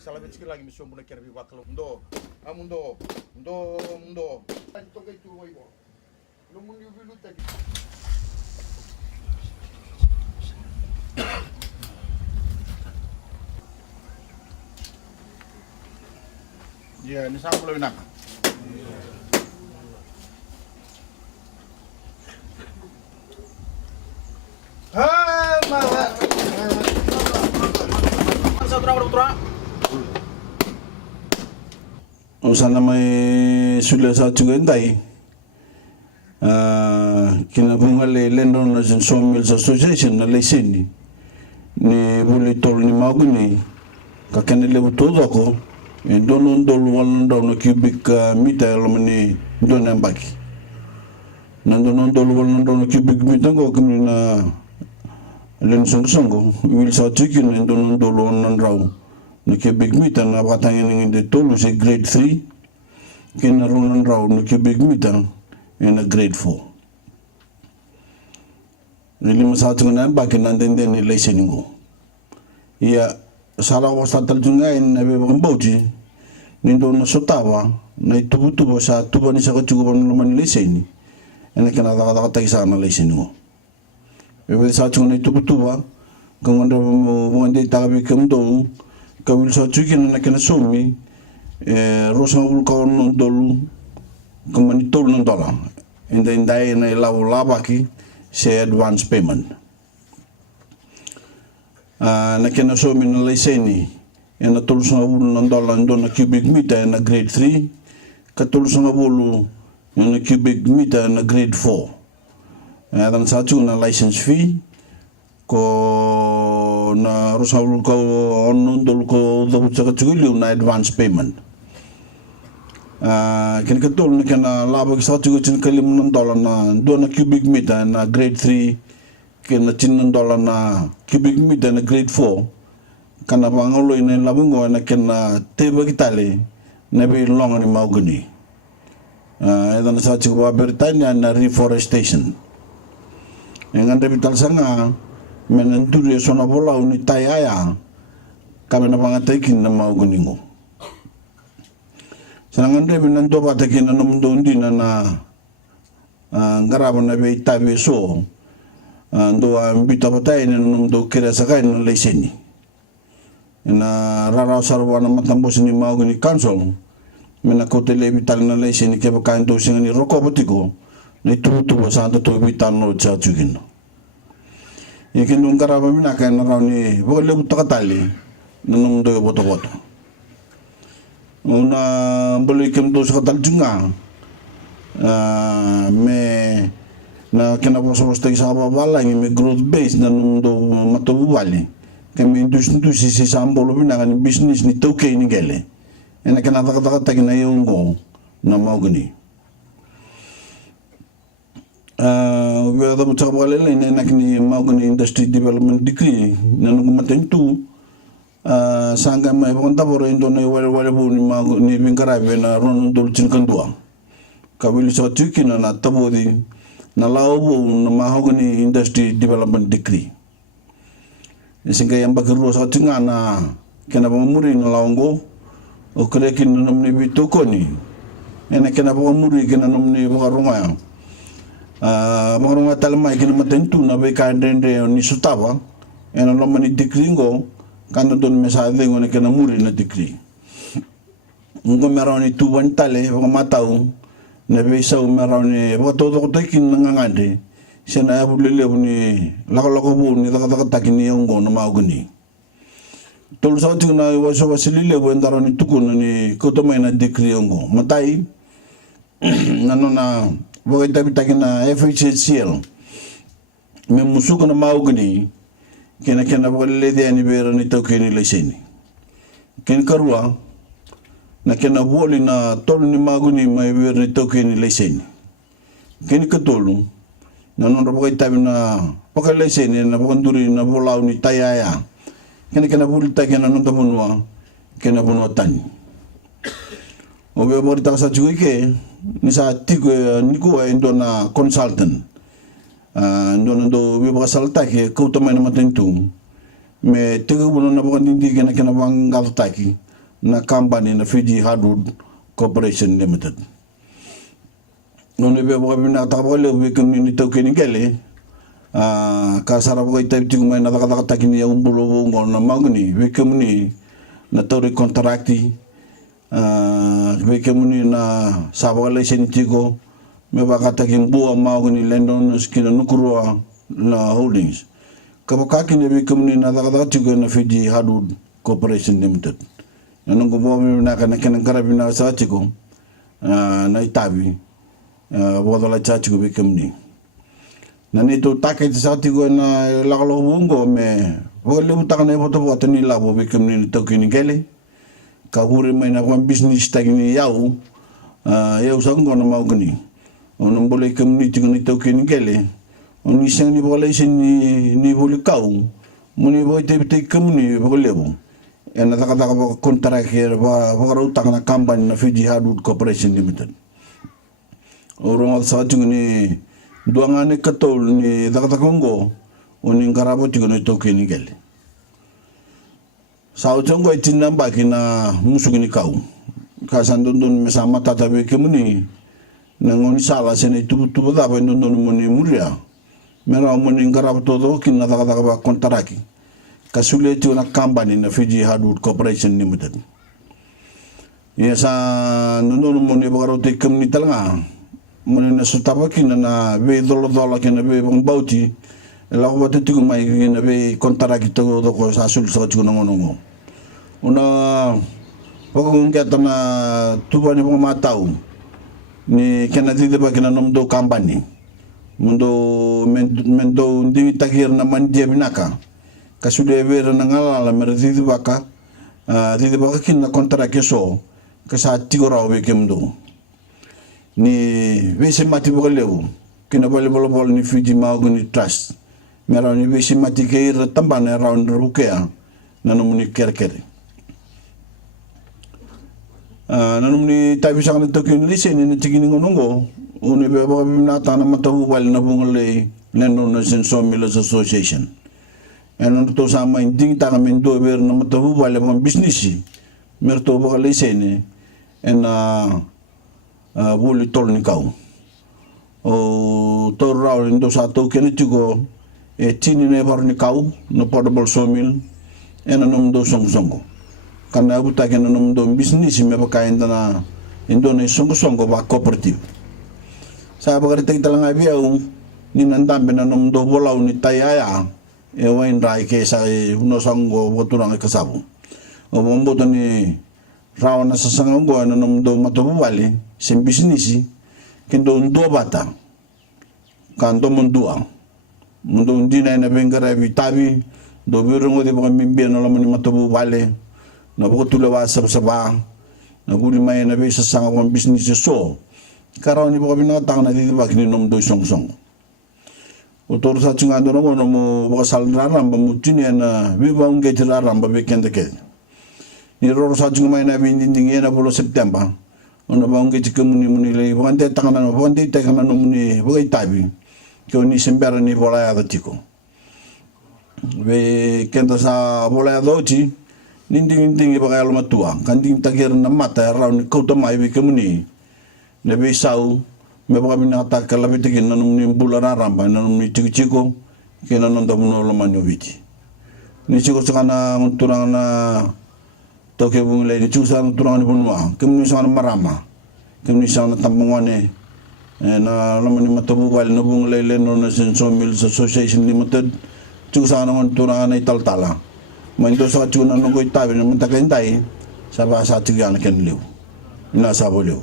Masalah becik lagi misi umur kerja di waktu mundo, mundo. Itu kayak itu woi bo. Lu mau nyubi lu tadi. Ya, ini sama belum nak. Sana may sudah satu gentai, kena bunga London Sawmills Association na leseni ni boleh tol ni Mahogany kakene lebu todo ako donon dol walon dono cubic meter lomani donan baki nandonon dol walon dono cubic meter ko kami na len songo wil sa chicken donon dol walon raw no cubic meter na batangin ng tolo si grade 3 kena ronan raw no cubic meter in a grade 4 nili masatu na baki nandende ni leseni ngo ya sala wasa taljunga in na be bamboji nindo na sotawa na itubutubo sa tuba ni sa kachugo no man leseni ena kana daga taisa na leseni ngo be sa chunga itubutuba kanganda mo ngande tabi kamdo kawil sa chukin na kana sumi rosa ul kaon dolu kamani tol non dola inda indai na lawo labaki say advance payment na kana sumi na leseni ena tol sa ul non dola ndona cubic meter na grade 3 ka tol sa bolu na cubic meter na grade 4 dan sa chuna license fee ko na rosaul ko on dol ko do chaka chugili na advance payment ken katol na kana labo sa chugo chin kalim non dollar na do na cubic meter na grade 3 ken na chin non dollar na cubic meter na grade 4 kana bangolo ina labo ngo na ken na teba kitale na be long ni Mahogany edan sa chugo ba Britania na reforestation ngande bital sanga menanduri sona bola uni tayaya kami na pangatakin na Mahogany ngo sanangande menando batakin na mundo undi na ngaraba na be tabe so ndo ambita batay na mundo kira sakay na leseni na rara sarwa na matambos ni Mahogany Council mena kotele bital na leseni ke bakain do singani rokobotiko na itutubo sa to bital no chachugin ikin nung karaba mina kaya na raw ni wala utakatali nung do boto-boto una balikim do sa kataljunga me na kinaposos tayo sa babala may growth base na nung do matubali kami indus si sambolo mina kan business ni toke ni gele ena kinatakatakatag na yung go na Mahogany wala mo tsaka wala lang na kini Mahogany industry development degree na nung matentu sangga may pagkanta po rin doon na wala po ni Mahogany Bingkarabe na ronon dulcin kandua kawili sa chukin na natabo din na lao po na Mahogany industry development degree singga yang bagiru sa chinga na kinapamuri na laonggo o krekin na namni bituko ni ena kinapamuri kinanamni bakarunga mga talmay kinamatentu na bay kandende ni sutawa ena lomani dikringo kanda don mesade ngone kinamuri na dikri ngo meroni tuban tale mga mataw na bay sa meroni mga todo kotekin nangangande siya na bulile ni lakalako bu ni takatakin ni yung na Mahogany tol sa ting na wasilile bu endaro ni tukun ni kotomay na dikri yung matay nano na bagay tabi takin na FHCL may musuk na Mahogany kena bakalilede ani bera ni tau kini leseni ken karua na kena boli na tol ni Mahogany may bera ni tau kini leseni ken katolu nanon bagay tabi na pakaleseni na bakanduri na bolaw ni tayaya kena boli takin na nontamunwa kena bunwatan obe borita sa chuike ni sa tigo niko endo na consultant ndo biba salta ke ko to may namatentu me tigo buno na bakandi kena bang galtaki na company na Fiji Hardwood Corporation Limited. Nono be boka bina takabole be community token gele kasara boka type tigu mai na taka takini ya umbulo ngol na Mahogany be community na tori contracti be community na sabole sentigo me baka takin bua Mahogany Landon skina nukurua na holdings kabaka kini be community na taka tigu na Fiji Hardwood Corporation Limited. Nung kubomi na kanakan karabina sa tigo na itabi bodola chachi ko bikamni nanito takay sa tigo na lakalo bungo me wala utang na boto boto ni labo bikamni to kinigele kahuri may na kwan business tagni yaw yaw sango na Mahogany onong bolay kamni tigo ni to kinigele on isang ni bolay sin ni bolikaw muni boy te kamni bolebo en nakataka ko kontrak here ba utang na company na Fiji Hardwood Corporation Limited. Orang sa ni duangane katol ni dakakongo uning karabo tigo no toke ni gele sa utongo itinamba kina musugi ni kau kasan dondon mesama tatabe kemuni nangoni sala sene tubu da ba dondon muni muria mera muni karabo todo kina dakaka ba kontraki kasule tigo na company na Fiji Hardwood Corporation Limited ya sa dondon muni bagaro te kemni talanga muna na sutapa kina na be dola kina be bang bauti la ko batu tigo mai kina be kontara kita do ko sa sul sa tigo ngonongo una poko ngata na tuba ni matau ni kena tide ba kina nomdo company mundo mendo ndi takir na manje binaka kasude be na ngala la mer tide baka kina kontara keso kasa tigo raw be kemdo ni wisi mati bolewu kina bol ni Fiji Mahogany Trust mera ni wisi mati keir tambane round rukea nanumuni kerkere nanumuni tabi sang to kin lisen ni tigini ngonongo uni be ba na tana matawu wal na bungale Landon Sawmills Association enon to sama inding ta men do ber na matawu wal ba business merto ba lisen en buli tol ni kau o to raw ndo sa to kene tigo tini ne bar ni kau no portable sawmill ena nom do songo kana buta kena nom do business me ba kain na indo ne songo ba cooperative sa ba gari talang abi au ni nandam na nom do bolaw ni tayaya e wain rai ke sa uno songo boturang kasabu o bombo to ni raw na sa sango na nom do matobu wali sem business kendo ndo bata kando mundua mundo ndina na bengara bitabi do birungo de ba mimbe no lamani matobu wale na botule wa sabsaba na buli may na be sa sanga ko business so karaw ni ba bina tang na di ba kini nom do song otor sa tsinga do no mo ba sal raram ba mutini na bi ba unge raram ba be kende ke ni ro sa tsinga may na bi ndingi na bolo September ona bangge muni le bante takana bante takana muni boy tabi ko ni sembera ni bola ya tiko be kenda sa bola ya doti ninding ba kala matua kanding takir na mata raw ni ko to mai be kemuni le be sau me ba mina ta kala be tikin na muni bulara ramba na muni tiko kena non da muno lo manuviti ni chiko sakana turang na toke bung le ni chusan turang ni bunwa kemni sana marama kemni sana tambungwane na lamani matabu wal na bung le Landon Sawmills Association Limited chusan on turang na italtala mando sa chuna no ko tabi na mantakentay sa ba sa tigan ken liw ina sa boliw